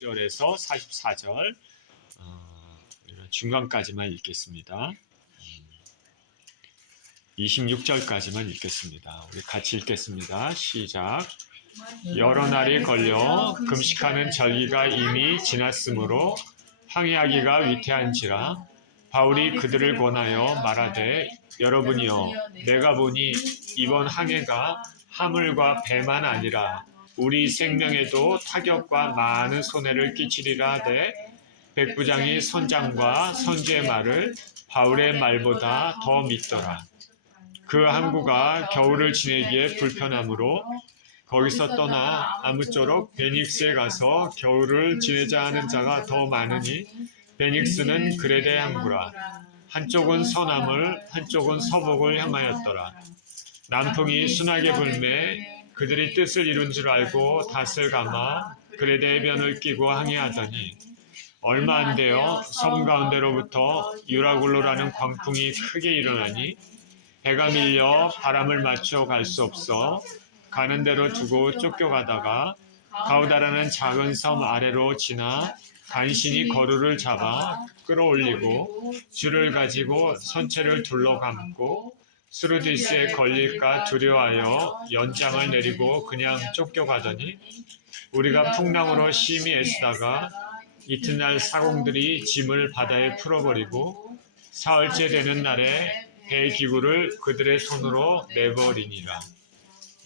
절에서 44절 중간까지만 읽겠습니다. 26절까지만 읽겠습니다. 우리 같이 읽겠습니다. 시작. 여러 날이 걸려 금식하는 절기가 이미 지났으므로 항해하기가 위태한지라 바울이 그들을 권하여 말하되 여러분이여 내가 보니 이번 항해가 하물과 배만 아니라 우리 생명에도 타격과 많은 손해를 끼치리라 하되 백부장이 선장과 선주의 말을 바울의 말보다 더 믿더라. 그 항구가 겨울을 지내기에 불편하므로 거기서 떠나 아무쪼록 베닉스에 가서 겨울을 지내자 하는 자가 더 많으니 베닉스는 그레데 항구라. 한쪽은 서남을 한쪽은 서북을 향하였더라. 남풍이 순하게 불매 그들이 뜻을 이룬 줄 알고 닷을 감아 그레데 해변을 끼고 항해하더니 얼마 안 되어 섬 가운데로부터 유라굴로라는 광풍이 크게 일어나니 배가 밀려 바람을 맞춰 갈 수 없어 가는 대로 두고 쫓겨가다가 가우다라는 작은 섬 아래로 지나 간신히 거루를 잡아 끌어올리고 줄을 가지고 선체를 둘러감고 수르디스에 걸릴까 두려워하여 연장을 내리고 그냥 쫓겨가더니 우리가 풍랑으로 심히 애쓰다가 이튿날 사공들이 짐을 바다에 풀어버리고 사흘째 되는 날에 배 기구를 그들의 손으로 내버리니라.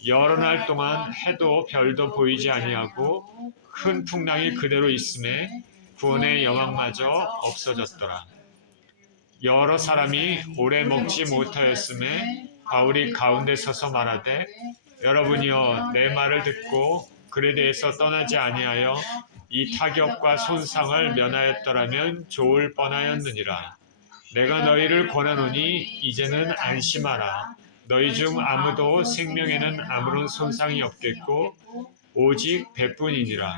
여러 날 동안 해도 별도 보이지 아니하고 큰 풍랑이 그대로 있음에 구원의 여망마저 없어졌더라. 여러 사람이 오래 먹지 못하였음에 바울이 가운데 서서 말하되 여러분이여 내 말을 듣고 그레데에서 떠나지 아니하여 이 타격과 손상을 면하였더라면 좋을 뻔하였느니라. 내가 너희를 권하노니 이제는 안심하라. 너희 중 아무도 생명에는 아무런 손상이 없겠고 오직 배뿐이니라.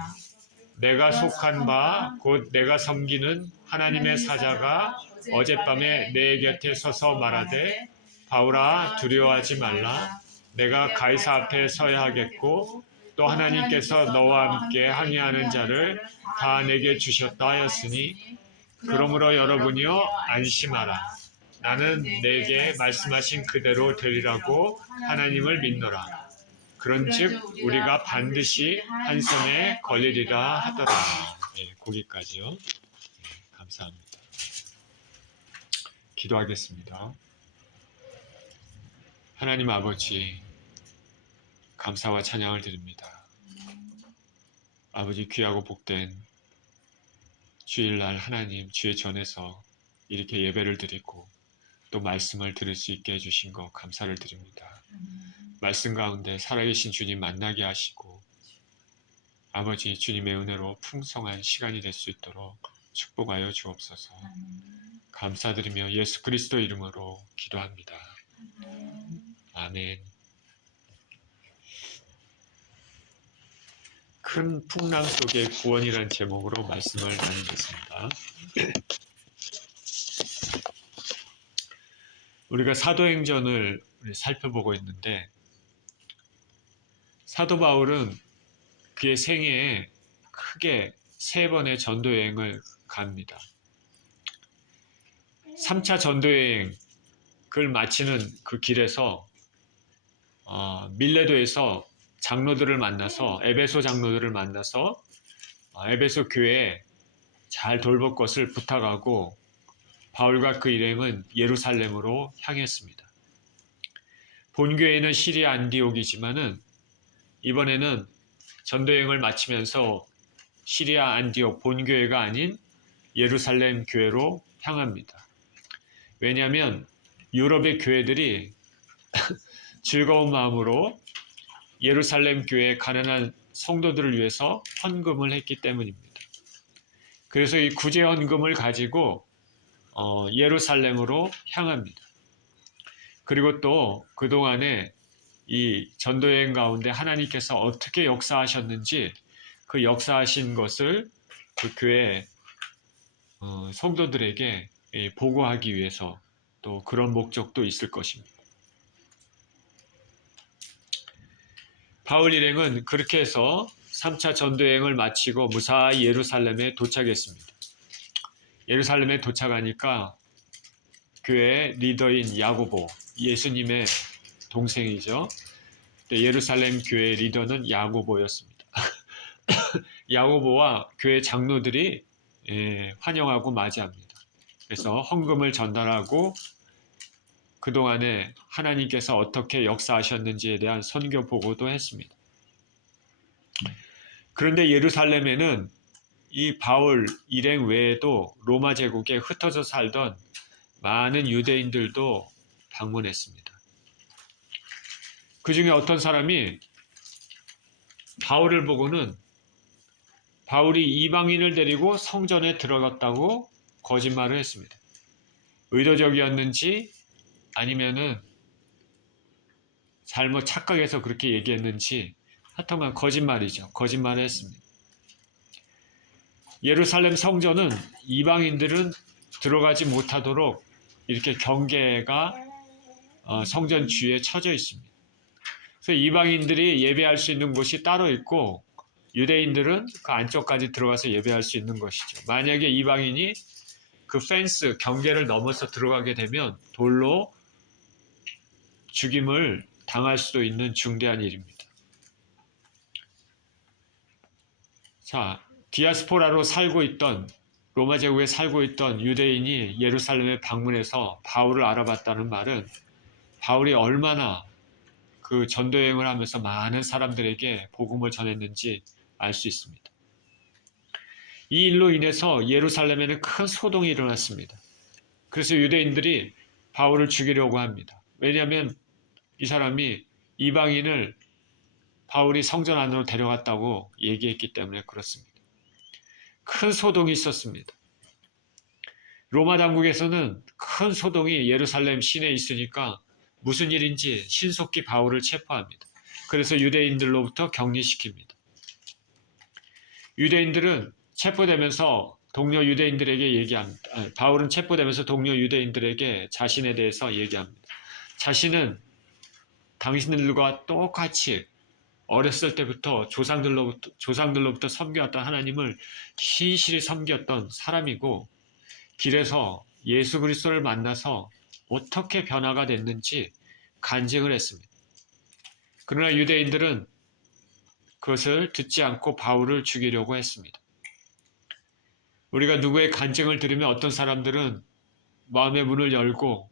내가 속한 바 곧 내가 섬기는 하나님의 사자가 어젯밤에 내 곁에 서서 말하되 바울아 두려워하지 말라. 내가 가이사 앞에 서야 하겠고 또 하나님께서 너와 함께 항해하는 자를 다 내게 주셨다 하였으니 그러므로 여러분이여 안심하라. 나는 내게 말씀하신 그대로 되리라고 하나님을 믿노라. 그런즉 우리가 반드시 한 섬에 걸리리라 하더라. 거기까지요. 감사합니다. 기도하겠습니다. 하나님 아버지, 감사와 찬양을 드립니다. 아버지 귀하고 복된 주일날 하나님 주의 전에서 이렇게 예배를 드리고 또 말씀을 들을 수 있게 해주신 것 감사를 드립니다. 말씀 가운데 살아계신 주님 만나게 하시고 아버지 주님의 은혜로 풍성한 시간이 될 수 있도록 축복하여 주옵소서. 감사드리며 예수 그리스도 이름으로 기도합니다. 아멘. 큰 풍랑 속의 구원이라는 제목으로 말씀을 나누겠습니다. 우리가 사도행전을 살펴보고 있는데 사도 바울은 그의 생애에 크게 3번의 전도여행을 갑니다. 3차 전도여행을 마치는 그 길에서 밀레도에서 장로들을 만나서 에베소 장로들을 만나서 에베소 교회에 잘 돌볼 것을 부탁하고 바울과 그 일행은 예루살렘으로 향했습니다. 본교회는 시리아 안디옥이지만은 이번에는 전도여행을 마치면서 시리아 안디옥 본교회가 아닌 예루살렘 교회로 향합니다. 왜냐하면 유럽의 교회들이 즐거운 마음으로 예루살렘 교회의 가난한 성도들을 위해서 헌금을 했기 때문입니다. 그래서 이 구제 헌금을 가지고 예루살렘으로 향합니다. 그리고 또 그동안에 이 전도여행 가운데 하나님께서 어떻게 역사하셨는지 그 역사하신 것을 그 교회 성도들에게 보고하기 위해서 또 그런 목적도 있을 것입니다. 바울 일행은 그렇게 해서 3차 전도여행을 마치고 무사히 예루살렘에 도착했습니다. 예루살렘에 도착하니까 교회 리더인 야고보, 예수님의 동생이죠. 예루살렘 교회 리더는 야고보였습니다. 야고보와 교회 장로들이 환영하고 맞이합니다. 그래서 헌금을 전달하고 그동안에 하나님께서 어떻게 역사하셨는지에 대한 선교 보고도 했습니다. 그런데 예루살렘에는 이 바울 일행 외에도 로마 제국에 흩어져 살던 많은 유대인들도 방문했습니다. 그 중에 어떤 사람이 바울을 보고는 바울이 이방인을 데리고 성전에 들어갔다고 거짓말을 했습니다. 의도적이었는지 아니면은 잘못 착각해서 그렇게 얘기했는지 하여튼간 거짓말이죠. 거짓말을 했습니다. 예루살렘 성전은 이방인들은 들어가지 못하도록 이렇게 경계가 성전 주위에 쳐져 있습니다. 그래서 이방인들이 예배할 수 있는 곳이 따로 있고 유대인들은 그 안쪽까지 들어가서 예배할 수 있는 것이죠. 만약에 이방인이 그 펜스, 경계를 넘어서 들어가게 되면 돌로 죽임을 당할 수도 있는 중대한 일입니다. 자, 디아스포라로 살고 있던 로마 제국에 살고 있던 유대인이 예루살렘에 방문해서 바울을 알아봤다는 말은 바울이 얼마나 그 전도여행을 하면서 많은 사람들에게 복음을 전했는지 알 수 있습니다. 이 일로 인해서 예루살렘에는 큰 소동이 일어났습니다. 그래서 유대인들이 바울을 죽이려고 합니다. 왜냐하면 이 사람이 이방인을 바울이 성전 안으로 데려갔다고 얘기했기 때문에 그렇습니다. 큰 소동이 있었습니다. 로마 당국에서는 큰 소동이 예루살렘 시내에 있으니까 무슨 일인지 신속히 바울을 체포합니다. 그래서 유대인들로부터 격리시킵니다. 유대인들은 체포되면서 동료 유대인들에게 얘기합니다. 바울은 체포되면서 동료 유대인들에게 자신에 대해서 얘기합니다. 자신은 당신들과 똑같이 어렸을 때부터 조상들로부터 섬겨왔던 하나님을 신실히 섬겼던 사람이고 길에서 예수 그리스도를 만나서 어떻게 변화가 됐는지 간증을 했습니다. 그러나 유대인들은 그것을 듣지 않고 바울을 죽이려고 했습니다. 우리가 누구의 간증을 들으면 어떤 사람들은 마음의 문을 열고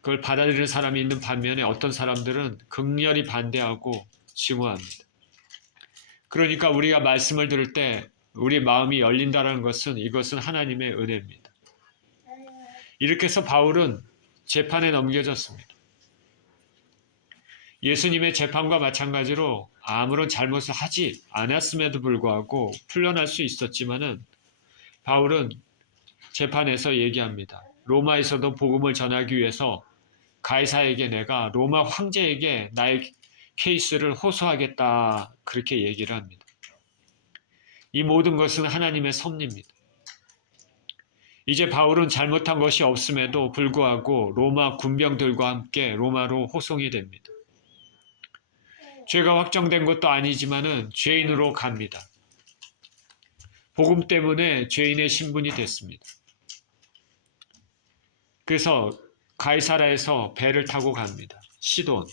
그걸 받아들이는 사람이 있는 반면에 어떤 사람들은 극렬히 반대하고 증오합니다. 그러니까 우리가 말씀을 들을 때 우리 마음이 열린다는 것은 이것은 하나님의 은혜입니다. 이렇게 해서 바울은 재판에 넘겨졌습니다. 예수님의 재판과 마찬가지로 아무런 잘못을 하지 않았음에도 불구하고 풀려날 수 있었지만은 바울은 재판에서 얘기합니다. 로마에서도 복음을 전하기 위해서 가이사에게 내가 로마 황제에게 나의 케이스를 호소하겠다 그렇게 얘기를 합니다. 이 모든 것은 하나님의 섭리입니다. 이제 바울은 잘못한 것이 없음에도 불구하고 로마 군병들과 함께 로마로 호송이 됩니다. 죄가 확정된 것도 아니지만은 죄인으로 갑니다. 복음 때문에 죄인의 신분이 됐습니다. 그래서 가이사라에서 배를 타고 갑니다. 시돈.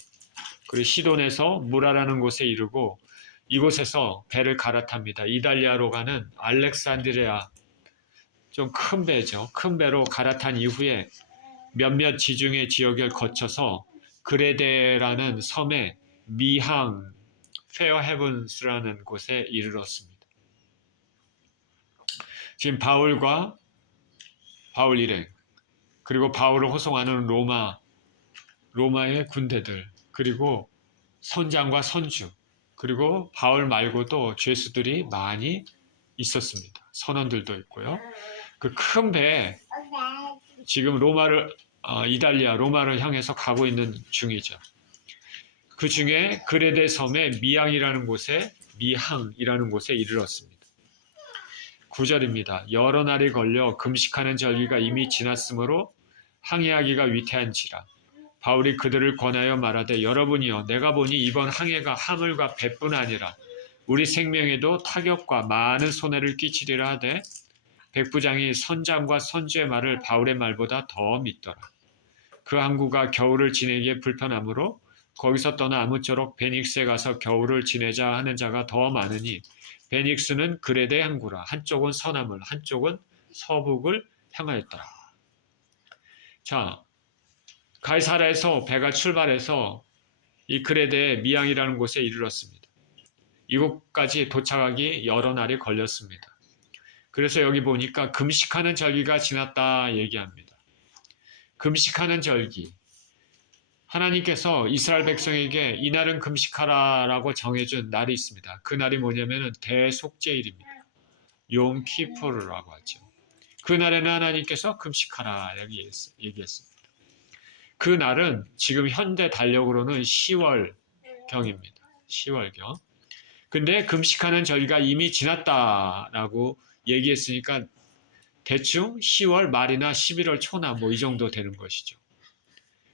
그리고 시돈에서 무라라는 곳에 이르고 이곳에서 배를 갈아탑니다. 이달리아로 가는 알렉산드리아, 좀 큰 배죠. 큰 배로 갈아탄 이후에 몇몇 지중해 지역을 거쳐서 그레데라는 섬에 미항, 페어 헤븐스라는 곳에 이르렀습니다. 지금 바울 일행, 그리고 바울을 호송하는 로마의 군대들, 그리고 선장과 선주, 그리고 바울 말고도 죄수들이 많이 있었습니다. 선원들도 있고요. 그 큰 배에 지금 이달리아, 로마를 향해서 가고 있는 중이죠. 그 중에 그레데 섬의 미항이라는 곳에 이르렀습니다. 9절입니다. 여러 날이 걸려 금식하는 절기가 이미 지났으므로 항해하기가 위태한지라 바울이 그들을 권하여 말하되 여러분이여 내가 보니 이번 항해가 화물과 배뿐 아니라 우리 생명에도 타격과 많은 손해를 끼치리라 하되 백부장이 선장과 선주의 말을 바울의 말보다 더 믿더라. 그 항구가 겨울을 지내기에 불편하므로 거기서 떠나 아무쪼록 베닉스에 가서 겨울을 지내자 하는 자가 더 많으니 베닉스는 그레데 항구라. 한쪽은 서남을 한쪽은 서북을 향하였더라. 자, 가이사라에서 배가 출발해서 이 그레데 미양이라는 곳에 이르렀습니다. 이곳까지 도착하기 여러 날이 걸렸습니다. 그래서 여기 보니까 금식하는 절기가 지났다 얘기합니다. 금식하는 절기. 하나님께서 이스라엘 백성에게 이날은 금식하라라고 정해준 날이 있습니다. 그 날이 뭐냐면 대속죄일입니다. 욤키푸르라고 하죠. 그 날에는 하나님께서 금식하라 얘기했습니다. 그 날은 지금 현대 달력으로는 10월경입니다. 10월경. 근데 금식하는 절기가 이미 지났다라고 얘기했으니까 대충 10월 말이나 11월 초나 뭐 이 정도 되는 것이죠.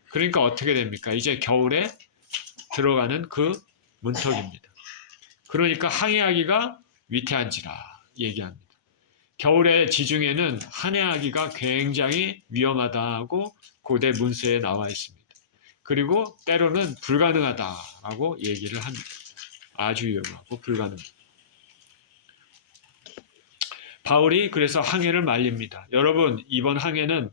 그러니까 어떻게 됩니까? 이제 겨울에 들어가는 그 문턱입니다. 그러니까 항해하기가 위태한지라 얘기합니다. 겨울의 지중해는 항해하기가 굉장히 위험하다고 고대 문서에 나와 있습니다. 그리고 때로는 불가능하다라고 얘기를 합니다. 아주 위험하고 불가능합니다. 바울이 그래서 항해를 말립니다. 여러분, 이번 항해는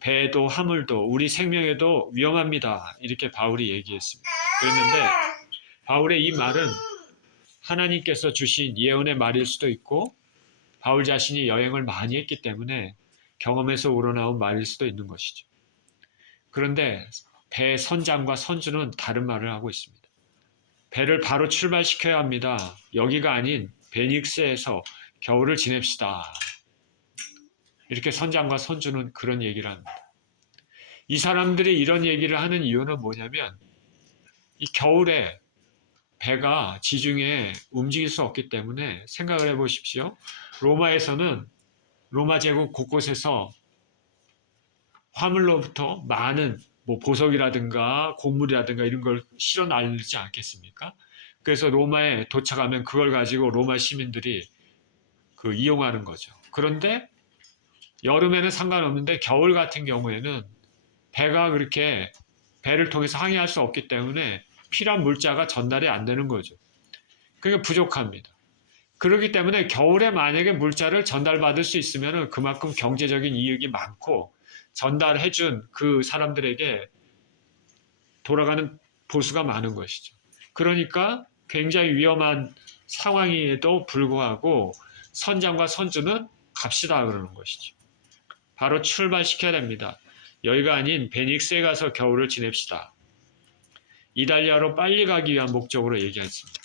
배도 화물도 우리 생명에도 위험합니다. 이렇게 바울이 얘기했습니다. 그랬는데 바울의 이 말은 하나님께서 주신 예언의 말일 수도 있고 바울 자신이 여행을 많이 했기 때문에 경험에서 우러나온 말일 수도 있는 것이죠. 그런데 배 선장과 선주는 다른 말을 하고 있습니다. 배를 바로 출발시켜야 합니다. 여기가 아닌 베닉스에서 겨울을 지냅시다. 이렇게 선장과 선주는 그런 얘기를 합니다. 이 사람들이 이런 얘기를 하는 이유는 뭐냐면 이 겨울에 배가 지중해에 움직일 수 없기 때문에 생각을 해보십시오. 로마에서는 로마 제국 곳곳에서 화물로부터 많은 뭐 보석이라든가 곡물이라든가 이런 걸 실어 날리지 않겠습니까? 그래서 로마에 도착하면 그걸 가지고 로마 시민들이 이용하는 거죠. 그런데 여름에는 상관없는데 겨울 같은 경우에는 배가 그렇게 배를 통해서 항해할 수 없기 때문에 필요한 물자가 전달이 안 되는 거죠. 그러니까 부족합니다. 그렇기 때문에 겨울에 만약에 물자를 전달받을 수 있으면 그만큼 경제적인 이익이 많고 전달해준 그 사람들에게 돌아가는 보수가 많은 것이죠. 그러니까 굉장히 위험한 상황에도 불구하고 선장과 선주는 갑시다 그러는 것이죠. 바로 출발시켜야 됩니다. 여기가 아닌 베닉스에 가서 겨울을 지냅시다. 이달리아로 빨리 가기 위한 목적으로 얘기했습니다.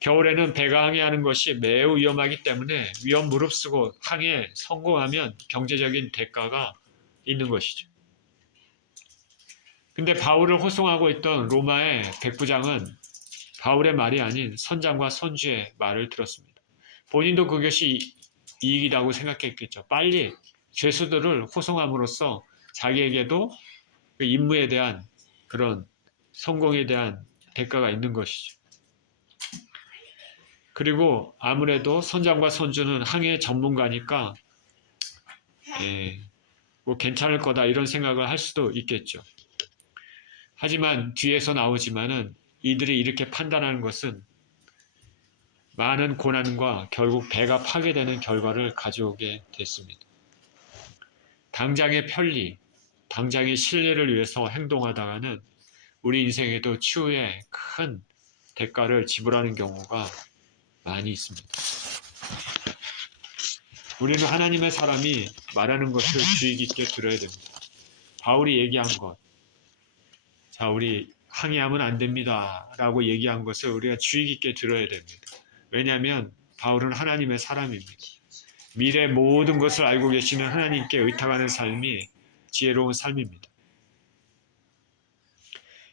겨울에는 배가 항해하는 것이 매우 위험하기 때문에 위험 무릅쓰고 항해에 성공하면 경제적인 대가가 있는 것이죠. 근데 바울을 호송하고 있던 로마의 백부장은 바울의 말이 아닌 선장과 선주의 말을 들었습니다. 본인도 그것이 이익이라고 생각했겠죠. 빨리 죄수들을 호송함으로써 자기에게도 그 임무에 대한 그런 성공에 대한 대가가 있는 것이죠. 그리고 아무래도 선장과 선주는 항해 전문가니까 뭐 괜찮을 거다 이런 생각을 할 수도 있겠죠. 하지만 뒤에서 나오지만은 이들이 이렇게 판단하는 것은 많은 고난과 결국 배가 파괴되는 결과를 가져오게 됐습니다. 당장의 편리, 당장의 신뢰를 위해서 행동하다가는 우리 인생에도 추후에 큰 대가를 지불하는 경우가 많이 있습니다. 우리는 하나님의 사람이 말하는 것을 주의 깊게 들어야 됩니다. 바울이 얘기한 것, 자, 우리 항해하면 안 됩니다 라고 얘기한 것을 우리가 주의 깊게 들어야 됩니다. 왜냐하면 바울은 하나님의 사람입니다. 미래 모든 것을 알고 계시는 하나님께 의탁하는 삶이 지혜로운 삶입니다.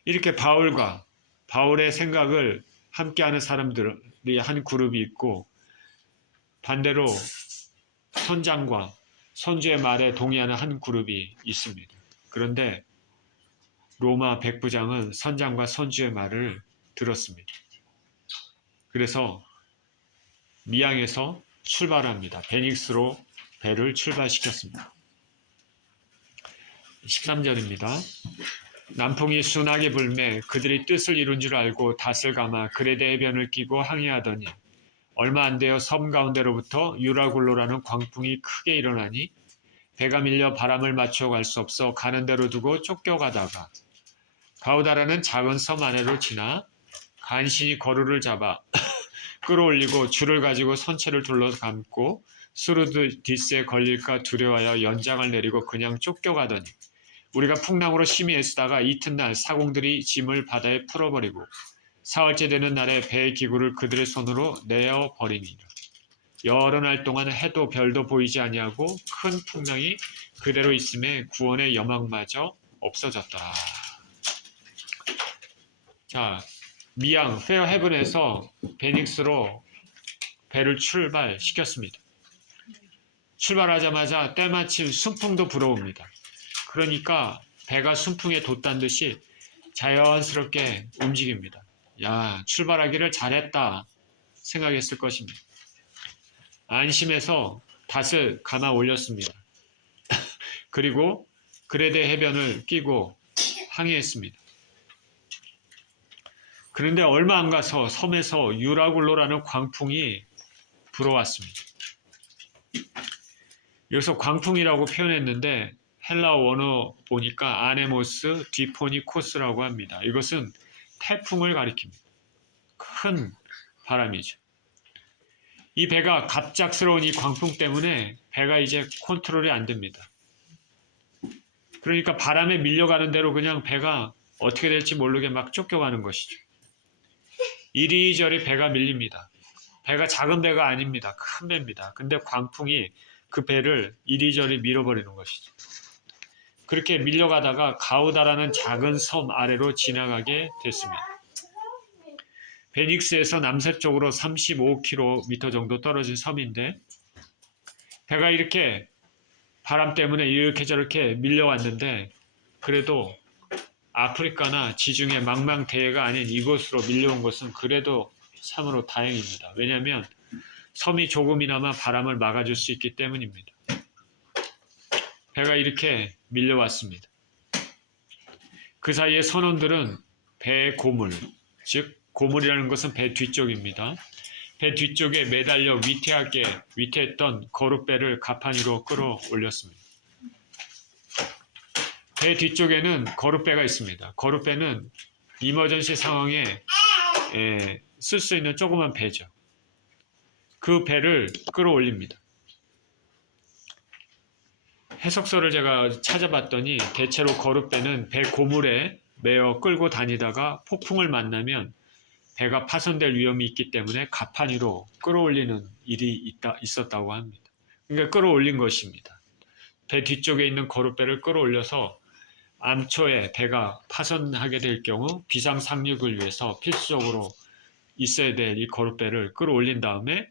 이렇게 바울과 바울의 생각을 함께하는 사람들이 한 그룹이 있고 반대로 선장과 선주의 말에 동의하는 한 그룹이 있습니다. 그런데 로마 백부장은 선장과 선주의 말을 들었습니다. 그래서 미양에서 출발합니다. 베닉스로 배를 출발시켰습니다. 13절입니다. 남풍이 순하게 불매 그들이 뜻을 이룬 줄 알고 닷을 감아 그레데 해변을 끼고 항해하더니 얼마 안 되어 섬 가운데로부터 유라굴로라는 광풍이 크게 일어나니 배가 밀려 바람을 맞춰 갈 수 없어 가는 대로 두고 쫓겨가다가 가우다라는 작은 섬 안으로 지나 간신히 거루를 잡아 끌어올리고 줄을 가지고 선체를 둘러 감고 수르드디스에 걸릴까 두려워하여 연장을 내리고 그냥 쫓겨가더니 우리가 풍랑으로 심히 애쓰다가 이튿날 사공들이 짐을 바다에 풀어버리고 사흘째 되는 날에 배의 기구를 그들의 손으로 내어버리니라. 여러 날 동안 해도 별도 보이지 아니하고 큰 풍랑이 그대로 있음에 구원의 여망마저 없어졌더라. 자, 미양 페어 헤븐에서 베닉스로 배를 출발시켰습니다. 출발하자마자 때마침 순풍도 불어옵니다. 그러니까 배가 순풍에 돛단 듯이 자연스럽게 움직입니다. 야, 출발하기를 잘했다 생각했을 것입니다. 안심해서 닷을 감아 올렸습니다. 그리고 그레데 해변을 끼고 항해했습니다. 그런데 얼마 안 가서 섬에서 유라굴로라는 광풍이 불어왔습니다. 여기서 광풍이라고 표현했는데 헬라어 원어 보니까 아네모스 디포니코스라고 합니다. 이것은 태풍을 가리킵니다. 큰 바람이죠. 이 배가 갑작스러운 이 광풍 때문에 배가 이제 컨트롤이 안 됩니다. 그러니까 바람에 밀려가는 대로 그냥 배가 어떻게 될지 모르게 막 쫓겨가는 것이죠. 이리저리 배가 밀립니다. 배가 작은 배가 아닙니다. 큰 배입니다. 근데 광풍이 그 배를 이리저리 밀어버리는 것이죠. 그렇게 밀려가다가 가우다라는 작은 섬 아래로 지나가게 됐습니다. 베닉스에서 남서쪽으로 35km 정도 떨어진 섬인데 배가 이렇게 바람 때문에 이렇게 저렇게 밀려왔는데 그래도 아프리카나 지중해 망망대해가 아닌 이곳으로 밀려온 것은 그래도 참으로 다행입니다. 왜냐하면 섬이 조금이나마 바람을 막아줄 수 있기 때문입니다. 배가 이렇게 밀려왔습니다. 그 사이에 선원들은 배의 고물, 즉 고물이라는 것은 배 뒤쪽입니다. 배 뒤쪽에 매달려 위태했던 거룻배를 가판 위로 끌어올렸습니다. 배 뒤쪽에는 거룻배가 있습니다. 거룻배는 이머전시 상황에 쓸 수 있는 조그만 배죠. 그 배를 끌어올립니다. 해석서를 제가 찾아봤더니 대체로 거룻배는 배 고물에 매어 끌고 다니다가 폭풍을 만나면 배가 파손될 위험이 있기 때문에 가판 위로 끌어올리는 일이 있었다고 합니다. 그러니까 끌어올린 것입니다. 배 뒤쪽에 있는 거룻배를 끌어올려서 암초에 배가 파손하게 될 경우 비상 상륙을 위해서 필수적으로 있어야 될 이 거룻배를 끌어올린 다음에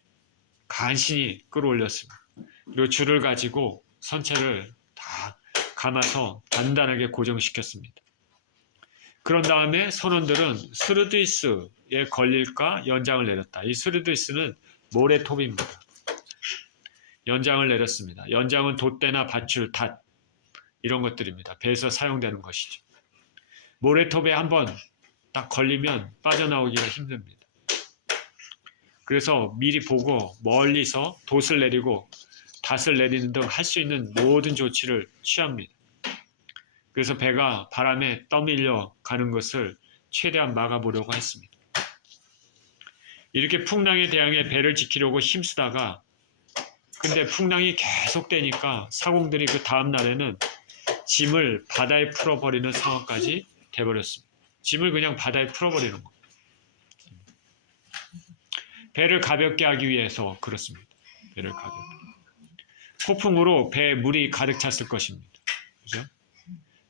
간신히 끌어올렸습니다. 그리고 줄을 가지고 선체를 다 감아서 단단하게 고정시켰습니다. 그런 다음에 선원들은 스르디스에 걸릴까 연장을 내렸다. 이 스르디스는 모래톱입니다. 연장을 내렸습니다. 연장은 돛대나 밧줄, 닷 이런 것들입니다. 배에서 사용되는 것이죠. 모래톱에 한번 딱 걸리면 빠져나오기가 힘듭니다. 그래서 미리 보고 멀리서 돛을 내리고 닷을 내리는 등 할 수 있는 모든 조치를 취합니다. 그래서 배가 바람에 떠밀려 가는 것을 최대한 막아보려고 했습니다. 이렇게 풍랑에 대항해 배를 지키려고 힘쓰다가 근데 풍랑이 계속되니까 사공들이 그 다음 날에는 짐을 바다에 풀어버리는 상황까지 돼버렸습니다. 짐을 그냥 바다에 풀어버리는 겁니다. 배를 가볍게 하기 위해서 그렇습니다. 배를 가볍게. 폭풍으로 배에 물이 가득 찼을 것입니다. 그죠?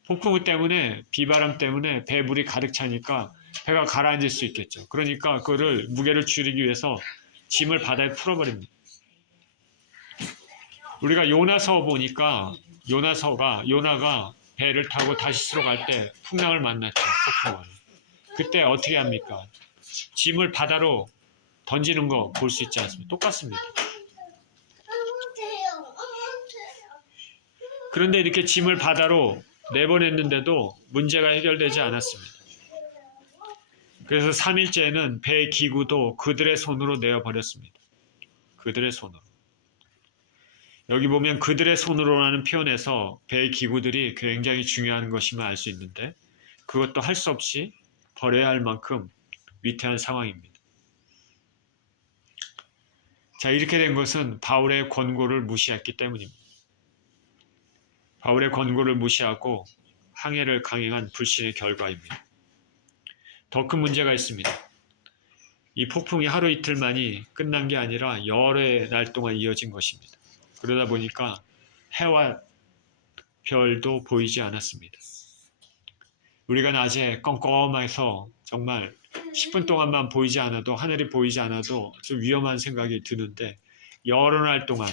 폭풍 때문에 비바람 때문에 배에 물이 가득 차니까 배가 가라앉을 수 있겠죠. 그러니까 그거를 무게를 줄이기 위해서 짐을 바다에 풀어버립니다. 우리가 요나서 보니까 요나가 배를 타고 다시스로 갈 때 풍랑을 만났죠. 폭풍우를. 그때 어떻게 합니까? 짐을 바다로 던지는 거 볼 수 있지 않습니까? 똑같습니다. 그런데 이렇게 짐을 바다로 내보냈는데도 문제가 해결되지 않았습니다. 그래서 3일째에는 배 기구도 그들의 손으로 내어버렸습니다. 그들의 손으로. 여기 보면 그들의 손으로라는 표현에서 배 기구들이 굉장히 중요한 것임을 알 수 있는데 그것도 할 수 없이 버려야 할 만큼 위태한 상황입니다. 자, 이렇게 된 것은 바울의 권고를 무시했기 때문입니다. 바울의 권고를 무시하고 항해를 강행한 불신의 결과입니다. 더 큰 문제가 있습니다. 이 폭풍이 하루 이틀만이 끝난 게 아니라 여러 날 동안 이어진 것입니다. 그러다 보니까 해와 별도 보이지 않았습니다. 우리가 낮에 껌껌해서 정말 10분 동안만 보이지 않아도 하늘이 보이지 않아도 좀 위험한 생각이 드는데 여러 날 동안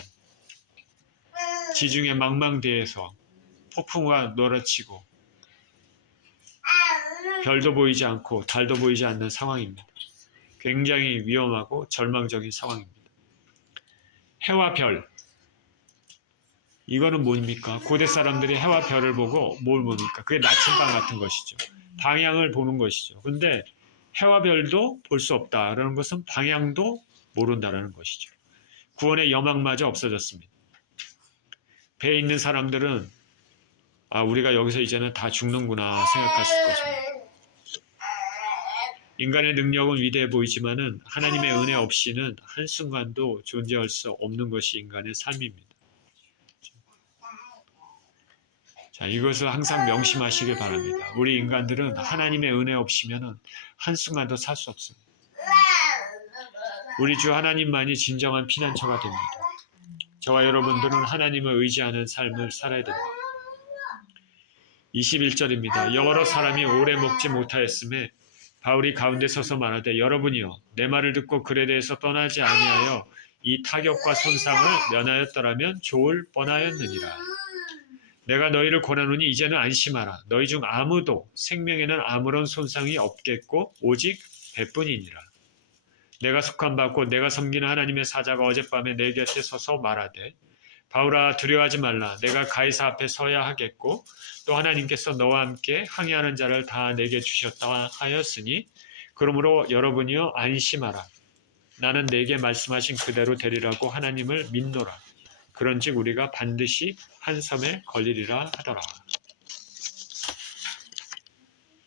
지중해 망망대해에서 폭풍우가 놀아치고 별도 보이지 않고 달도 보이지 않는 상황입니다. 굉장히 위험하고 절망적인 상황입니다. 해와 별, 이거는 뭡니까? 고대 사람들이 해와 별을 보고 뭘 봅니까? 그게 나침반 같은 것이죠. 방향을 보는 것이죠. 근데 해와 별도 볼 수 없다라는 것은 방향도 모른다라는 것이죠. 구원의 여망마저 없어졌습니다. 배에 있는 사람들은 우리가 여기서 이제는 다 죽는구나 생각했을 것입니다. 인간의 능력은 위대해 보이지만은 하나님의 은혜 없이는 한순간도 존재할 수 없는 것이 인간의 삶입니다. 자, 이것을 항상 명심하시길 바랍니다. 우리 인간들은 하나님의 은혜 없이면은 한순간도 살 수 없습니다. 우리 주 하나님만이 진정한 피난처가 됩니다. 저와 여러분들은 하나님을 의지하는 삶을 살아야 됩니다. 21절입니다. 여러 사람이 오래 먹지 못하였음에 바울이 가운데 서서 말하되 여러분이여 내 말을 듣고 글에 대해서 떠나지 아니하여 이 타격과 손상을 면하였더라면 좋을 뻔하였느니라. 내가 너희를 권하노니 이제는 안심하라. 너희 중 아무도 생명에는 아무런 손상이 없겠고 오직 배뿐이니라. 내가 속한 바 곧 내가 섬기는 하나님의 사자가 어젯밤에 내 곁에 서서 말하되 바울아 두려워하지 말라. 내가 가이사 앞에 서야 하겠고 또 하나님께서 너와 함께 항해하는 자를 다 내게 주셨다 하였으니 그러므로 여러분이여 안심하라. 나는 내게 말씀하신 그대로 되리라고 하나님을 믿노라. 그런즉 우리가 반드시 한 섬에 걸리리라 하더라.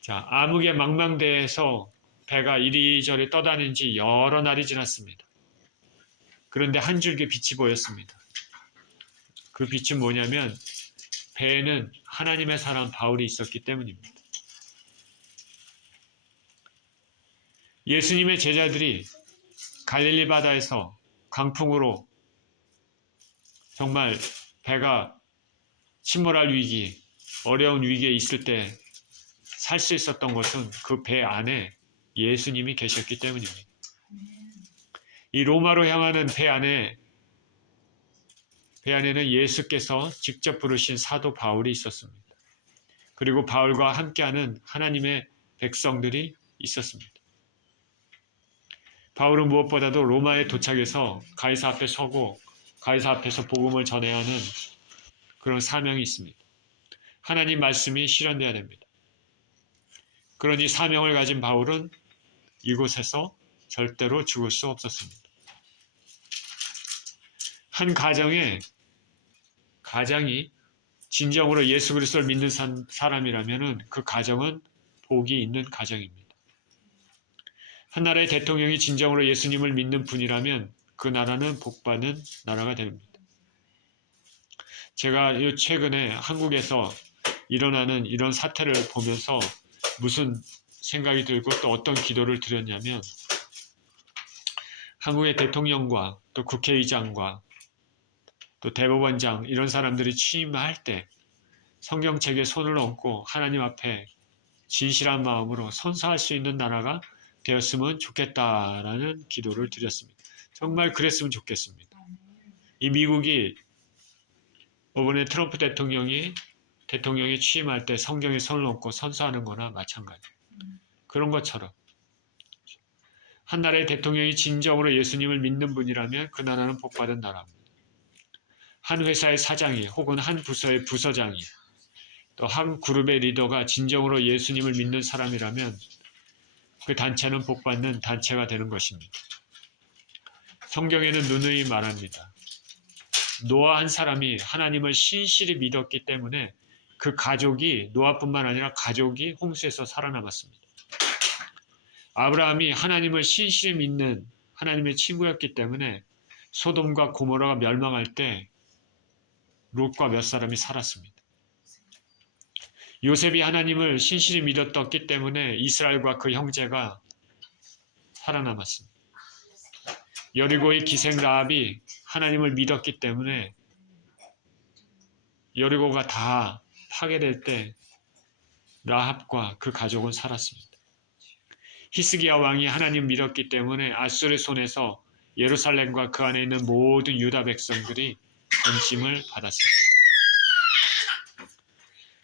자, 암흑의 망망대해에서 배가 이리저리 떠다닌 지 여러 날이 지났습니다. 그런데 한 줄기 빛이 보였습니다. 그 빛은 뭐냐면 배에는 하나님의 사람 바울이 있었기 때문입니다. 예수님의 제자들이 갈릴리 바다에서 강풍으로 정말 배가 침몰할 위기, 어려운 위기에 있을 때 살 수 있었던 것은 그 배 안에 예수님이 계셨기 때문입니다. 이 로마로 향하는 배 안에는 예수께서 직접 부르신 사도 바울이 있었습니다. 그리고 바울과 함께하는 하나님의 백성들이 있었습니다. 바울은 무엇보다도 로마에 도착해서 가이사 앞에 서고 가이사 앞에서 복음을 전해야 하는 그런 사명이 있습니다. 하나님 말씀이 실현돼야 됩니다. 그러니 사명을 가진 바울은 이곳에서 절대로 죽을 수 없었습니다. 한 가정이 진정으로 예수 그리스도를 믿는 사람이라면 그 가정은 복이 있는 가정입니다. 한 나라의 대통령이 진정으로 예수님을 믿는 분이라면 그 나라는 복받는 나라가 됩니다. 제가 최근에 한국에서 일어나는 이런 사태를 보면서 무슨 생각이 들고 또 어떤 기도를 드렸냐면 한국의 대통령과 또 국회의장과 또 대법원장 이런 사람들이 취임할 때 성경책에 손을 얹고 하나님 앞에 진실한 마음으로 선서할 수 있는 나라가 되었으면 좋겠다라는 기도를 드렸습니다. 정말 그랬으면 좋겠습니다. 이 미국이 이번에 트럼프 대통령이 대통령이 취임할 때 성경에 손을 얹고 선서하는 거나 마찬가지. 그런 것처럼 한 나라의 대통령이 진정으로 예수님을 믿는 분이라면 그 나라는 복받은 나라입니다. 한 회사의 사장이 혹은 한 부서의 부서장이 또 한 그룹의 리더가 진정으로 예수님을 믿는 사람이라면 그 단체는 복받는 단체가 되는 것입니다. 성경에는 누누이 말합니다. 노아 한 사람이 하나님을 신실히 믿었기 때문에 그 가족이 노아뿐만 아니라 가족이 홍수에서 살아남았습니다. 아브라함이 하나님을 신실히 믿는 하나님의 친구였기 때문에 소돔과 고모라가 멸망할 때 롯과 몇 사람이 살았습니다. 요셉이 하나님을 신실히 믿었기 때문에 이스라엘과 그 형제가 살아남았습니다. 여리고의 기생 라합이 하나님을 믿었기 때문에 여리고가 다 파괴될 때 라합과 그 가족은 살았습니다. 히스기야 왕이 하나님 믿었기 때문에 아수르의 손에서 예루살렘과 그 안에 있는 모든 유다 백성들이 건짐을 받았습니다.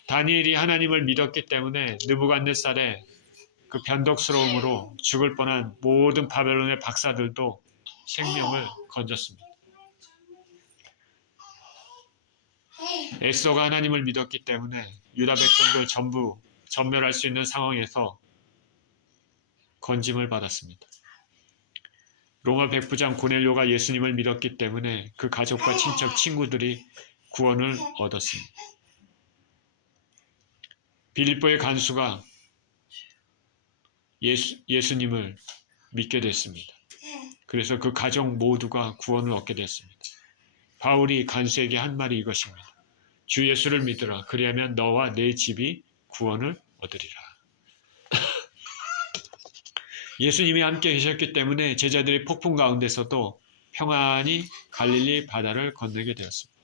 다니엘이 하나님을 믿었기 때문에 느부갓네살의 그 변덕스러움으로 죽을 뻔한 모든 바벨론의 박사들도 생명을 건졌습니다. 에스더가 하나님을 믿었기 때문에 유다 백성들 전부 전멸할 수 있는 상황에서 건짐을 받았습니다. 로마 백부장 고넬료가 예수님을 믿었기 때문에 그 가족과 친척, 친구들이 구원을 얻었습니다. 빌립보의 간수가 예수님을 믿게 됐습니다. 그래서 그 가족 모두가 구원을 얻게 됐습니다. 바울이 간수에게 한 말이 이것입니다. 주 예수를 믿으라. 그리하면 너와 내 집이 구원을 얻으리라. 예수님이 함께 계셨기 때문에 제자들이 폭풍 가운데서도 평안히 갈릴리 바다를 건너게 되었습니다.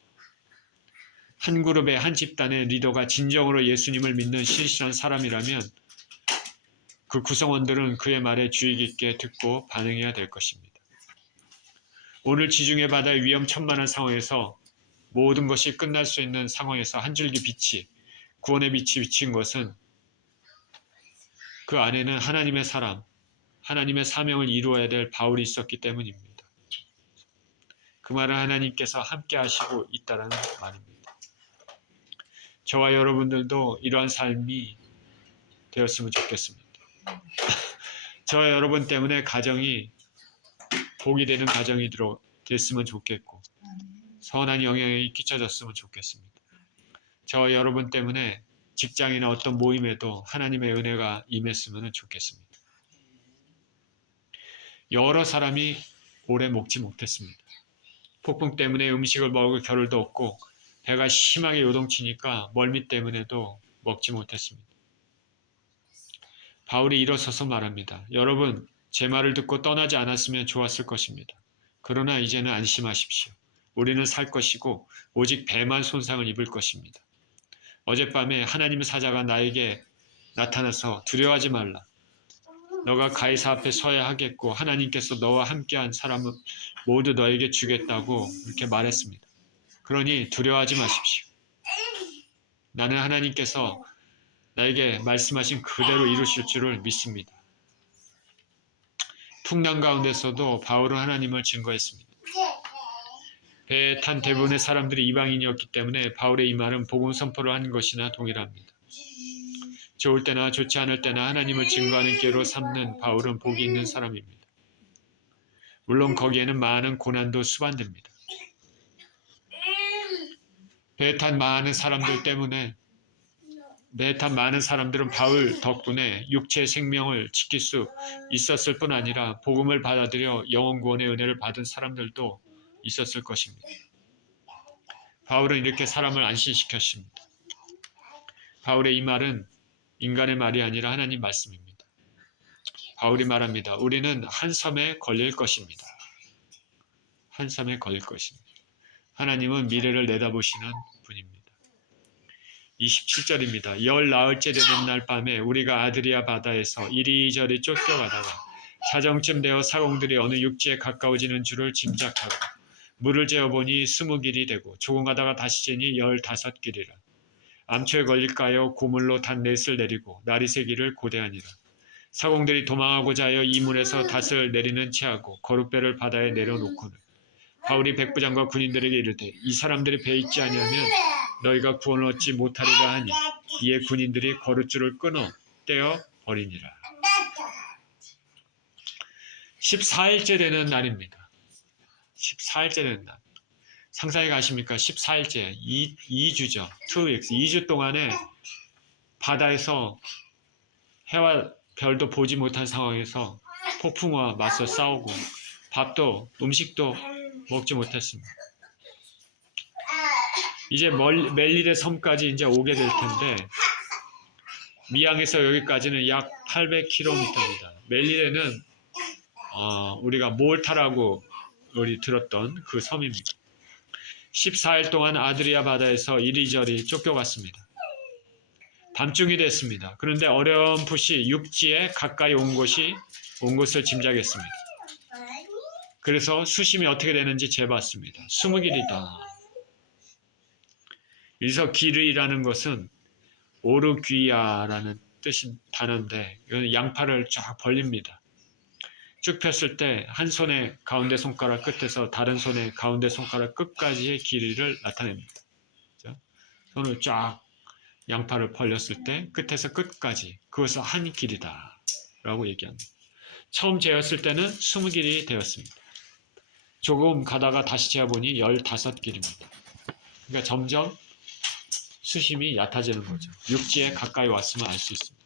한 그룹의 한 집단의 리더가 진정으로 예수님을 믿는 신실한 사람이라면 그 구성원들은 그의 말에 주의 깊게 듣고 반응해야 될 것입니다. 오늘 지중해 바다의 위험천만한 상황에서 모든 것이 끝날 수 있는 상황에서 한 줄기 빛이, 구원의 빛이 비친 것은 그 안에는 하나님의 사람, 하나님의 사명을 이루어야 될 바울이 있었기 때문입니다. 그 말은 하나님께서 함께 하시고 있다는 말입니다. 저와 여러분들도 이러한 삶이 되었으면 좋겠습니다. 저와 여러분 때문에 가정이 복이 되는 가정이 됐으면 좋겠고 선한 영향이 끼쳐졌으면 좋겠습니다. 저와 여러분 때문에 직장이나 어떤 모임에도 하나님의 은혜가 임했으면 좋겠습니다. 여러 사람이 오래 먹지 못했습니다. 폭풍 때문에 음식을 먹을 겨를도 없고 배가 심하게 요동치니까 멀미 때문에도 먹지 못했습니다. 바울이 일어서서 말합니다. 여러분, 제 말을 듣고 떠나지 않았으면 좋았을 것입니다. 그러나 이제는 안심하십시오. 우리는 살 것이고 오직 배만 손상을 입을 것입니다. 어젯밤에 하나님의 사자가 나에게 나타나서 두려워하지 말라. 너가 가이사 앞에 서야 하겠고 하나님께서 너와 함께한 사람은 모두 너에게 주겠다고 이렇게 말했습니다. 그러니 두려워하지 마십시오. 나는 하나님께서 나에게 말씀하신 그대로 이루실 줄을 믿습니다. 풍랑 가운데서도 바울은 하나님을 증거했습니다. 배에 탄 대부분의 사람들이 이방인이었기 때문에 바울의 이 말은 복음 선포를 한 것이나 동일합니다. 좋을 때나 좋지 않을 때나 하나님을 증거하는 기회로 삼는 바울은 복이 있는 사람입니다. 물론 거기에는 많은 고난도 수반됩니다. 배에 탄 많은 사람들은 바울 덕분에 육체의 생명을 지킬 수 있었을 뿐 아니라 복음을 받아들여 영혼 구원의 은혜를 받은 사람들도 있었을 것입니다. 바울은 이렇게 사람을 안심시켰습니다. 바울의 이 말은 인간의 말이 아니라 하나님 말씀입니다. 바울이 말합니다. 우리는 한 섬에 걸릴 것입니다. 한 섬에 걸릴 것입니다. 하나님은 미래를 내다보시는 분입니다. 27절입니다. 열 나흘째 되는 날 밤에 우리가 아드리아 바다에서 이리저리 쫓겨가다가 사정쯤 되어 사공들이 어느 육지에 가까워지는 줄을 짐작하고 물을 재어보니 20길이 되고 조금 가다가 다시 재니 15길이라. 암초에 걸릴까 하여 고물로 단 넷을 내리고 날이 새기를 고대하니라. 사공들이 도망하고자 하여 이문에서 닷을 내리는 채하고 거룻배를 바다에 내려놓고는 바울이 백부장과 군인들에게 이르되 이 사람들이 배 있지 아니하면 너희가 구원을 얻지 못하리라 하니 이에 군인들이 거룻줄을 끊어 떼어 버리니라. 14일째 되는 날입니다. 14일째 되는 날. 상상해 가십니까? 14일째, 2주죠. 2weeks, 2주 동안에 바다에서 해와 별도 보지 못한 상황에서 폭풍과 맞서 싸우고 밥도 음식도 먹지 못했습니다. 이제 멜리데 섬까지 이제 오게 될 텐데 미양에서 여기까지는 약 800km입니다. 멜리데는 우리가 몰타라고 우리 들었던 그 섬입니다. 14일 동안 아드리아 바다에서 이리저리 쫓겨갔습니다. 밤중이 됐습니다. 그런데 어렴풋이 육지에 가까이 온 것을 짐작했습니다. 그래서 수심이 어떻게 되는지 재봤습니다. 20길이다. 여기서 길이라는 것은 오르귀아라는 뜻인 단어인데 이건 양팔을 쫙 벌립니다. 쭉 폈을 때 한 손의 가운데 손가락 끝에서 다른 손의 가운데 손가락 끝까지의 길이를 나타냅니다. 손을 쫙 양팔을 벌렸을 때 끝에서 끝까지 그것은 한 길이다 라고 얘기합니다. 처음 재었을 때는 20길이 되었습니다. 조금 가다가 다시 재어보니 15길입니다. 그러니까 점점 수심이 얕아지는 거죠. 육지에 가까이 왔음을 알 수 있습니다.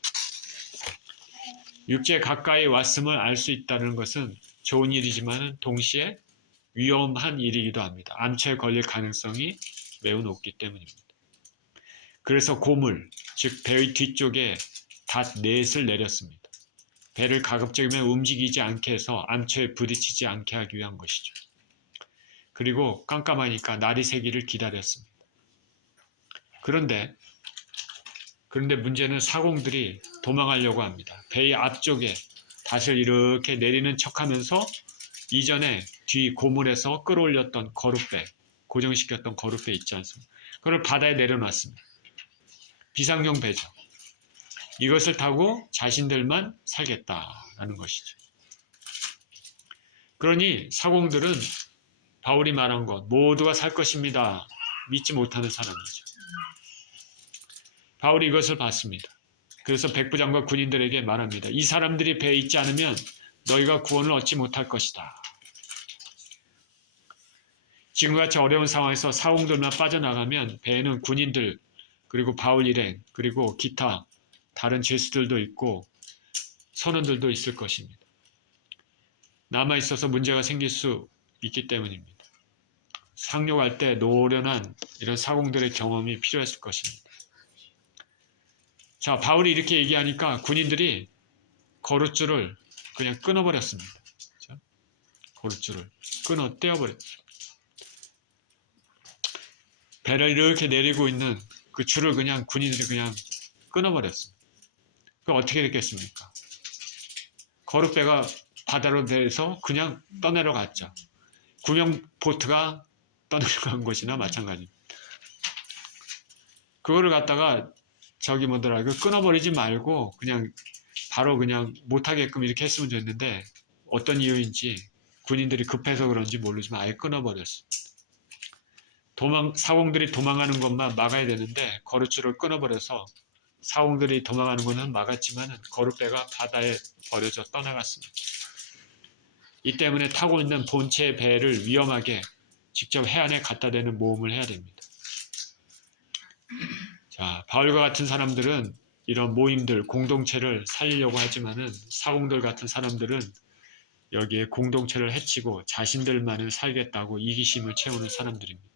육지에 가까이 왔음을 알 수 있다는 것은 좋은 일이지만 동시에 위험한 일이기도 합니다. 암초에 걸릴 가능성이 매우 높기 때문입니다. 그래서 고물, 즉 배의 뒤쪽에 닷 넷을 내렸습니다. 배를 가급적이면 움직이지 않게 해서 암초에 부딪히지 않게 하기 위한 것이죠. 그리고 깜깜하니까 날이 새기를 기다렸습니다. 그런데 문제는 사공들이 도망하려고 합니다. 배의 앞쪽에 닷을 이렇게 내리는 척하면서 이전에 뒤 고물에서 끌어올렸던 거룻배, 고정시켰던 거룻배 있지 않습니까? 그걸 바다에 내려놨습니다. 비상용 배죠. 이것을 타고 자신들만 살겠다라는 것이죠. 그러니 사공들은 바울이 말한 것 모두가 살 것입니다. 믿지 못하는 사람이죠. 바울이 이것을 봤습니다. 그래서 백부장과 군인들에게 말합니다. 이 사람들이 배에 있지 않으면 너희가 구원을 얻지 못할 것이다. 지금같이 어려운 상황에서 사공들만 빠져나가면 배에는 군인들 그리고 바울 일행 그리고 기타 다른 죄수들도 있고 선원들도 있을 것입니다. 남아있어서 문제가 생길 수 있기 때문입니다. 상륙할 때 노련한 이런 사공들의 경험이 필요했을 것입니다. 자, 바울이 이렇게 얘기하니까 군인들이 거룻줄을 그냥 끊어버렸습니다. 그렇죠? 거룻줄을 끊어 떼어버렸습니다. 배를 이렇게 내리고 있는 그 줄을 그냥 군인들이 그냥 끊어버렸습니다. 그럼 어떻게 됐겠습니까? 거룻배가 바다로 내려서 그냥 떠내려갔죠. 구명 보트가 떠내려간 것이나 마찬가지입니다. 그거를 갖다가 끊어버리지 말고 그냥 바로 그냥 못하게끔 이렇게 했으면 됐는데 어떤 이유인지 군인들이 급해서 그런지 모르지만 아예 끊어버렸습니다. 사공들이 도망가는 것만 막아야 되는데 거룻줄을 끊어버려서 사공들이 도망가는 것은 막았지만 거룻배가 바다에 버려져 떠나갔습니다. 이 때문에 타고 있는 본체의 배를 위험하게 직접 해안에 갖다 대는 모험을 해야 됩니다. 자, 바울과 같은 사람들은 이런 모임들, 공동체를 살리려고 하지만은 사공들 같은 사람들은 여기에 공동체를 해치고 자신들만을 살겠다고 이기심을 채우는 사람들입니다.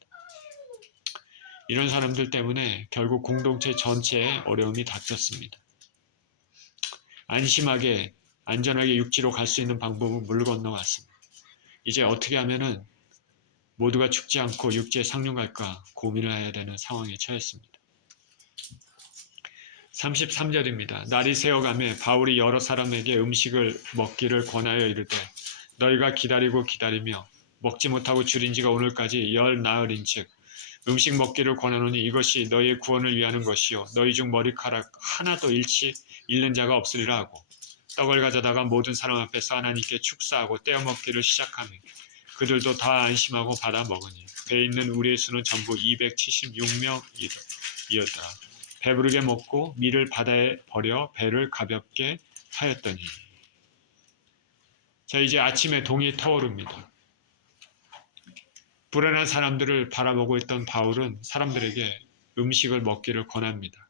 이런 사람들 때문에 결국 공동체 전체에 어려움이 닥쳤습니다. 안전하게 육지로 갈 수 있는 방법은 물 건너갔습니다. 이제 어떻게 하면은 모두가 죽지 않고 육지에 상륙할까 고민을 해야 되는 상황에 처했습니다. 33절입니다. 날이 새어가매 바울이 여러 사람에게 음식을 먹기를 권하여 이르되 너희가 기다리며 먹지 못하고 줄인 지가 오늘까지 10나흘인즉 음식 먹기를 권하노니 이것이 너희의 구원을 위하는 것이요 너희 중 머리카락 하나도 잃는 자가 없으리라 하고 떡을 가져다가 모든 사람 앞에서 하나님께 축사하고 떼어 먹기를 시작하며 그들도 다 안심하고 받아 먹으니 배에 있는 우리의 수는 전부 276명이었더라. 배부르게 먹고 밀을 바다에 버려 배를 가볍게 하였더니. 자, 이제 아침에 동이 타오릅니다. 불안한 사람들을 바라보고 있던 바울은 사람들에게 음식을 먹기를 권합니다.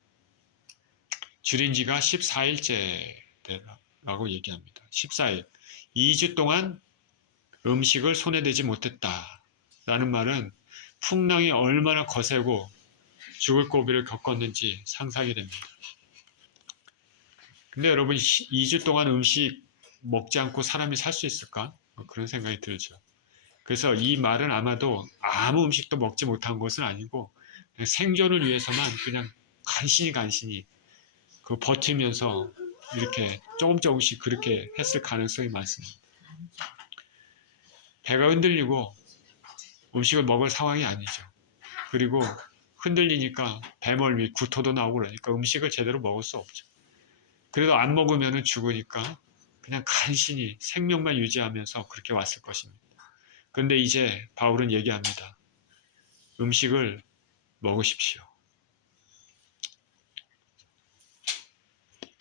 줄인 지가 14일째라고 얘기합니다. 14일. 2주 동안 음식을 손에 대지 못했다라는 말은 풍랑이 얼마나 거세고 죽을 고비를 겪었는지 상상이 됩니다. 근데 여러분 2주 동안 음식 먹지 않고 사람이 살 수 있을까? 그런 생각이 들죠. 그래서 이 말은 아마도 아무 음식도 먹지 못한 것은 아니고 그냥 생존을 위해서만 그냥 간신히 그 버티면서 이렇게 조금씩 그렇게 했을 가능성이 많습니다. 배가 흔들리고 음식을 먹을 상황이 아니죠. 그리고 흔들리니까 배멀미, 구토도 나오고 그러니까 음식을 제대로 먹을 수 없죠. 그래도 안 먹으면 죽으니까 그냥 간신히 생명만 유지하면서 그렇게 왔을 것입니다. 그런데 이제 바울은 얘기합니다. 음식을 먹으십시오.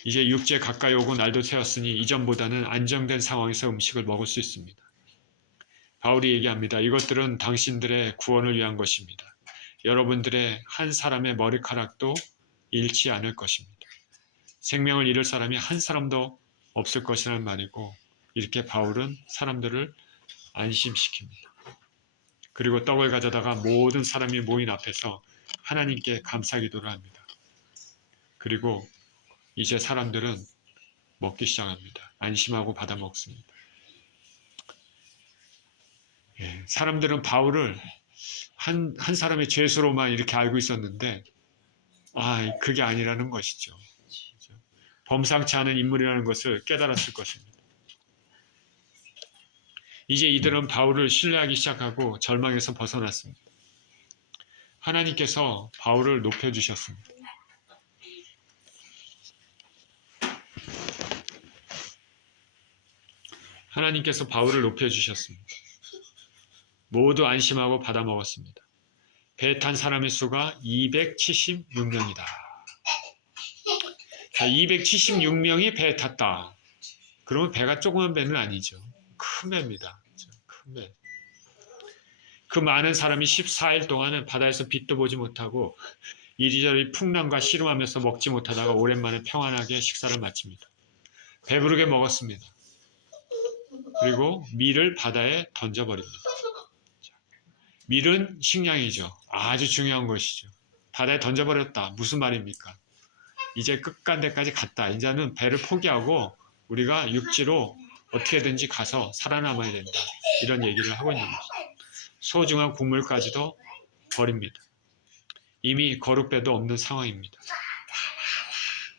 이제 육지에 가까이 오고 날도 새었으니 이전보다는 안정된 상황에서 음식을 먹을 수 있습니다. 바울이 얘기합니다. 이것들은 당신들의 구원을 위한 것입니다. 여러분들의 한 사람의 머리카락도 잃지 않을 것입니다. 생명을 잃을 사람이 한 사람도 없을 것이라는 말이고 이렇게 바울은 사람들을 안심시킵니다. 그리고 떡을 가져다가 모든 사람이 모인 앞에서 하나님께 감사기도를 합니다. 그리고 이제 사람들은 먹기 시작합니다. 안심하고 받아 먹습니다. 사람들은 바울을 한 사람의 죄수로만 이렇게 알고 있었는데 그게 아니라는 것이죠. 범상치 않은 인물이라는 것을 깨달았을 것입니다. 이제 이들은 바울을 신뢰하기 시작하고 절망에서 벗어났습니다. 하나님께서 바울을 높여주셨습니다. 하나님께서 바울을 높여주셨습니다. 모두 안심하고 받아 먹었습니다. 배에 탄 사람의 수가 276명이다. 자, 276명이 배에 탔다. 그러면 배가 조그만 배는 아니죠. 큰 배입니다. 큰 배. 그 많은 사람이 14일 동안은 바다에서 빛도 보지 못하고 이리저리 풍랑과 씨름하면서 먹지 못하다가 오랜만에 평안하게 식사를 마칩니다. 배부르게 먹었습니다. 그리고 밀을 바다에 던져버립니다. 밀은 식량이죠. 아주 중요한 것이죠. 바다에 던져버렸다. 무슨 말입니까? 이제 끝간데까지 갔다. 이제는 배를 포기하고 우리가 육지로 어떻게든지 가서 살아남아야 된다. 이런 얘기를 하고 있는 것이죠. 소중한 곡물까지도 버립니다. 이미 거룩배도 없는 상황입니다.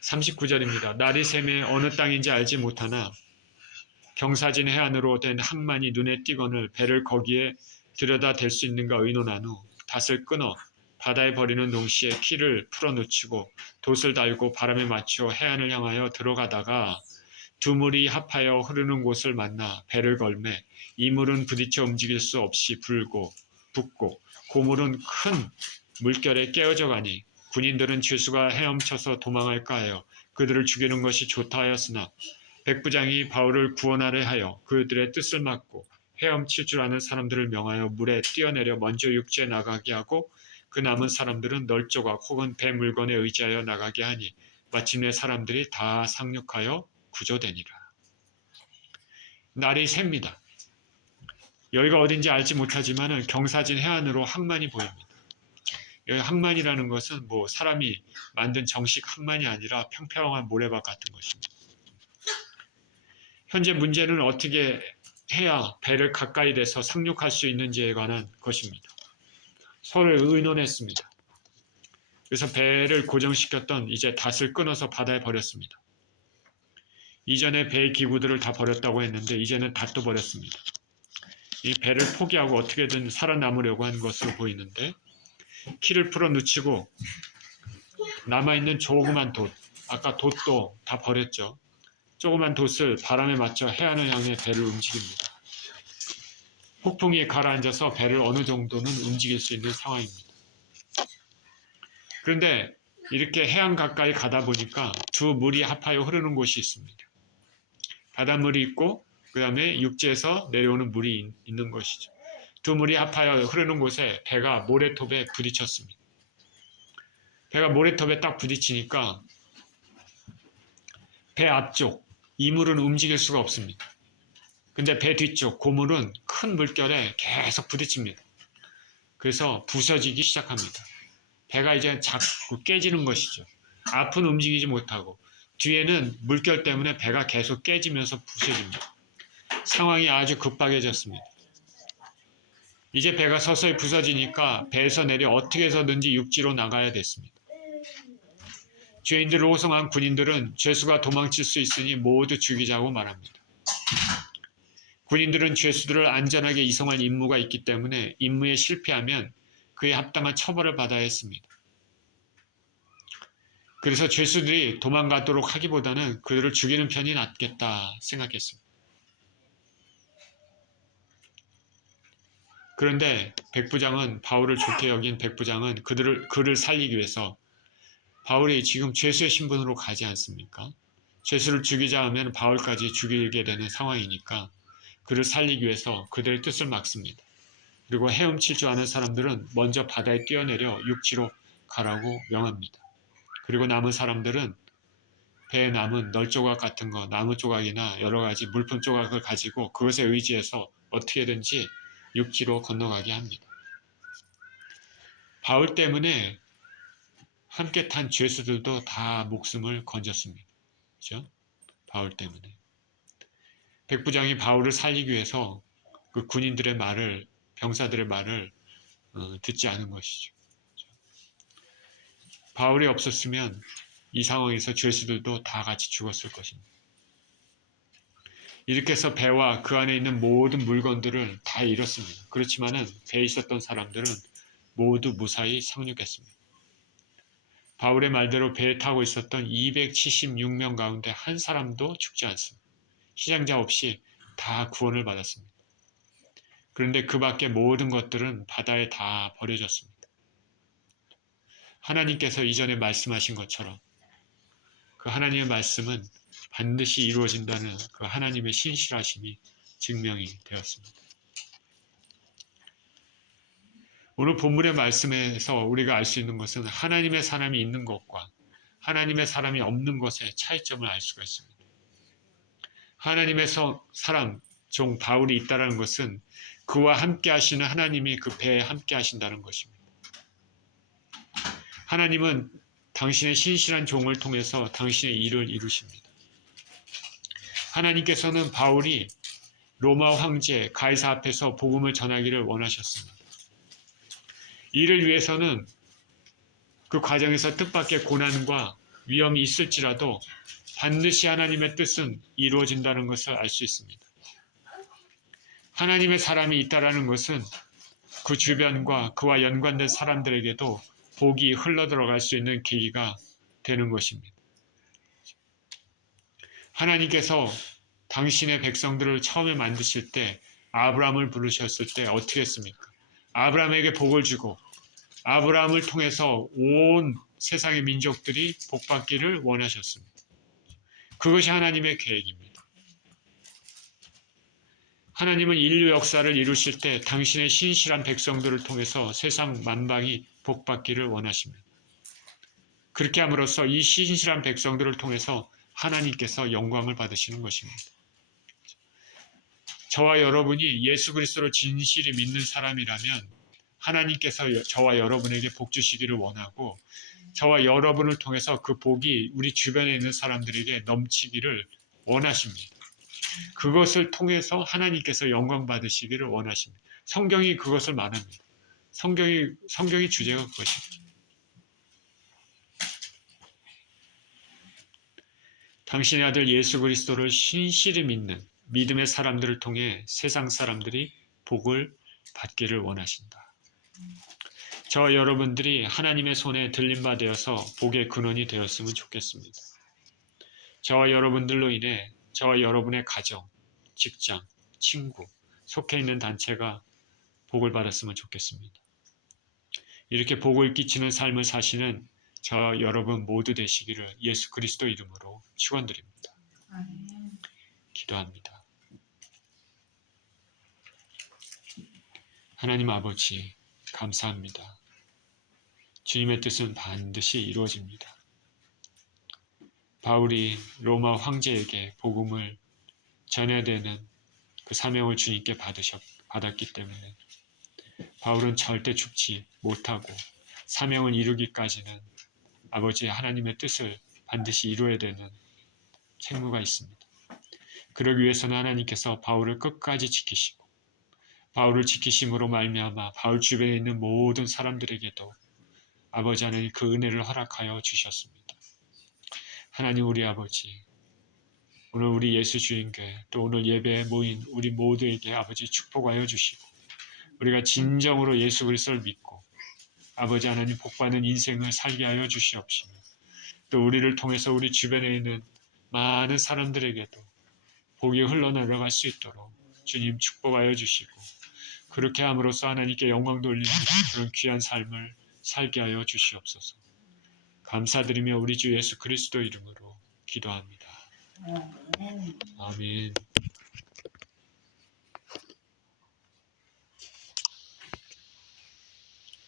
39절입니다. 날이 새매 어느 땅인지 알지 못하나 경사진 해안으로 된 항만이 눈에 띄거늘 배를 거기에 들여다 댈 수 있는가 의논한 후 닷을 끊어 바다에 버리는 동시에 키를 풀어놓치고 돛을 달고 바람에 맞춰 해안을 향하여 들어가다가 두 물이 합하여 흐르는 곳을 만나 배를 걸매 이 물은 부딪혀 움직일 수 없이 붓고 고물은 큰 물결에 깨어져 가니 군인들은 죄수가 헤엄쳐서 도망할까 하여 그들을 죽이는 것이 좋다 하였으나 백부장이 바울을 구원하려 하여 그들의 뜻을 막고 헤엄칠 줄 아는 사람들을 명하여 물에 뛰어내려 먼저 육지에 나가게 하고 그 남은 사람들은 널조각 혹은 배 물건에 의지하여 나가게 하니 마침내 사람들이 다 상륙하여 구조되니라. 날이 셉니다. 여기가 어딘지 알지 못하지만 경사진 해안으로 항만이 보입니다. 여기 항만이라는 것은 사람이 만든 정식 항만이 아니라 평평한 모래밭 같은 것입니다. 현재 문제는 어떻게 해야 배를 가까이 대서 상륙할 수 있는지에 관한 것입니다. 서로 의논했습니다. 그래서 배를 고정시켰던 이제 닷을 끊어서 바다에 버렸습니다. 이전에 배의 기구들을 다 버렸다고 했는데 이제는 닷도 버렸습니다. 이 배를 포기하고 어떻게든 살아남으려고 한 것으로 보이는데 키를 풀어 늦추고 남아있는 조그만 돛, 아까 돛도 다 버렸죠. 조그만 돛을 바람에 맞춰 해안을 향해 배를 움직입니다. 폭풍이 가라앉아서 배를 어느 정도는 움직일 수 있는 상황입니다. 그런데 이렇게 해안 가까이 가다 보니까 두 물이 합하여 흐르는 곳이 있습니다. 바닷물이 있고 그 다음에 육지에서 내려오는 물이 있는 것이죠. 두 물이 합하여 흐르는 곳에 배가 모래톱에 부딪혔습니다. 배가 모래톱에 딱 부딪히니까 배 앞쪽 이물은 움직일 수가 없습니다. 근데 배 뒤쪽 고물은 큰 물결에 계속 부딪힙니다. 그래서 부서지기 시작합니다. 배가 이제 자꾸 깨지는 것이죠. 앞은 움직이지 못하고 뒤에는 물결 때문에 배가 계속 깨지면서 부서집니다. 상황이 아주 급박해졌습니다. 이제 배가 서서히 부서지니까 배에서 내려 어떻게 해서든지 육지로 나가야 됐습니다. 죄인들을 호송한 군인들은 죄수가 도망칠 수 있으니 모두 죽이자고 말합니다. 군인들은 죄수들을 안전하게 이송할 임무가 있기 때문에 임무에 실패하면 그에 합당한 처벌을 받아야 했습니다. 그래서 죄수들이 도망가도록 하기보다는 그들을 죽이는 편이 낫겠다 생각했습니다. 그런데 백부장은 바울을 좋게 여긴 백부장은 그를 살리기 위해서 바울이 지금 죄수의 신분으로 가지 않습니까? 죄수를 죽이자 하면 바울까지 죽이게 되는 상황이니까 그를 살리기 위해서 그들의 뜻을 막습니다. 그리고 헤엄칠 줄 아는 사람들은 먼저 바다에 뛰어내려 육지로 가라고 명합니다. 그리고 남은 사람들은 배에 남은 널조각 같은 거, 나무 조각이나 여러 가지 물품 조각을 가지고 그것에 의지해서 어떻게든지 육지로 건너가게 합니다. 바울 때문에 함께 탄 죄수들도 다 목숨을 건졌습니다. 그렇죠? 바울 때문에. 백부장이 바울을 살리기 위해서 그 군인들의 말을, 병사들의 말을 듣지 않은 것이죠. 바울이 없었으면 이 상황에서 죄수들도 다 같이 죽었을 것입니다. 이렇게 해서 배와 그 안에 있는 모든 물건들을 다 잃었습니다. 그렇지만은 배에 있었던 사람들은 모두 무사히 상륙했습니다. 바울의 말대로 배에 타고 있었던 276명 가운데 한 사람도 죽지 않습니다. 희생자 없이 다 구원을 받았습니다. 그런데 그 밖에 모든 것들은 바다에 다 버려졌습니다. 하나님께서 이전에 말씀하신 것처럼 그 하나님의 말씀은 반드시 이루어진다는 그 하나님의 신실하심이 증명이 되었습니다. 오늘 본문의 말씀에서 우리가 알 수 있는 것은 하나님의 사람이 있는 것과 하나님의 사람이 없는 것의 차이점을 알 수가 있습니다. 하나님의 사람, 종 바울이 있다는 것은 그와 함께 하시는 하나님이 그 배에 함께 하신다는 것입니다. 하나님은 당신의 신실한 종을 통해서 당신의 일을 이루십니다. 하나님께서는 바울이 로마 황제 가이사 앞에서 복음을 전하기를 원하셨습니다. 이를 위해서는 그 과정에서 뜻밖의 고난과 위험이 있을지라도 반드시 하나님의 뜻은 이루어진다는 것을 알 수 있습니다. 하나님의 사람이 있다라는 것은 그 주변과 그와 연관된 사람들에게도 복이 흘러들어갈 수 있는 계기가 되는 것입니다. 하나님께서 당신의 백성들을 처음에 만드실 때 아브라함을 부르셨을 때 어떻게 했습니까? 아브라함에게 복을 주고 아브라함을 통해서 온 세상의 민족들이 복받기를 원하셨습니다. 그것이 하나님의 계획입니다. 하나님은 인류 역사를 이루실 때 당신의 신실한 백성들을 통해서 세상 만방이 복받기를 원하십니다. 그렇게 함으로써 이 신실한 백성들을 통해서 하나님께서 영광을 받으시는 것입니다. 저와 여러분이 예수 그리스도를 진실히 믿는 사람이라면 하나님께서 저와 여러분에게 복 주시기를 원하고 저와 여러분을 통해서 그 복이 우리 주변에 있는 사람들에게 넘치기를 원하십니다. 그것을 통해서 하나님께서 영광 받으시기를 원하십니다. 성경이 그것을 말합니다. 성경의 주제가 그것입니다. 당신의 아들 예수 그리스도를 신실히 믿는 믿음의 사람들을 통해 세상 사람들이 복을 받기를 원하신다. 저 여러분들이 하나님의 손에 들림바 되어서 복의 근원이 되었으면 좋겠습니다. 저와 여러분들로 인해 저와 여러분의 가정, 직장, 친구, 속해 있는 단체가 복을 받았으면 좋겠습니다. 이렇게 복을 끼치는 삶을 사시는 저 여러분 모두 되시기를 예수 그리스도 이름으로 축원드립니다. 기도합니다. 하나님 아버지, 감사합니다. 주님의 뜻은 반드시 이루어집니다. 바울이 로마 황제에게 복음을 전해야 되는 그 사명을 주님께 받았기 때문에 바울은 절대 죽지 못하고 사명을 이루기까지는 아버지 하나님의 뜻을 반드시 이루어야 되는 책무가 있습니다. 그러기 위해서는 하나님께서 바울을 끝까지 지키시고 바울을 지키심으로 말미암아 바울 주변에 있는 모든 사람들에게도 아버지 하나님 그 은혜를 허락하여 주셨습니다. 하나님 우리 아버지, 오늘 우리 예수 주인교회 또 오늘 예배에 모인 우리 모두에게 아버지 축복하여 주시고 우리가 진정으로 예수 그리스도를 믿고 아버지 하나님 복받는 인생을 살게 하여 주시옵시며 또 우리를 통해서 우리 주변에 있는 많은 사람들에게도 복이 흘러내려갈 수 있도록 주님 축복하여 주시고 그렇게 함으로써 하나님께 영광 돌리는 그런 귀한 삶을 살게 하여 주시옵소서. 감사드리며 우리 주 예수 그리스도 이름으로 기도합니다. 아멘.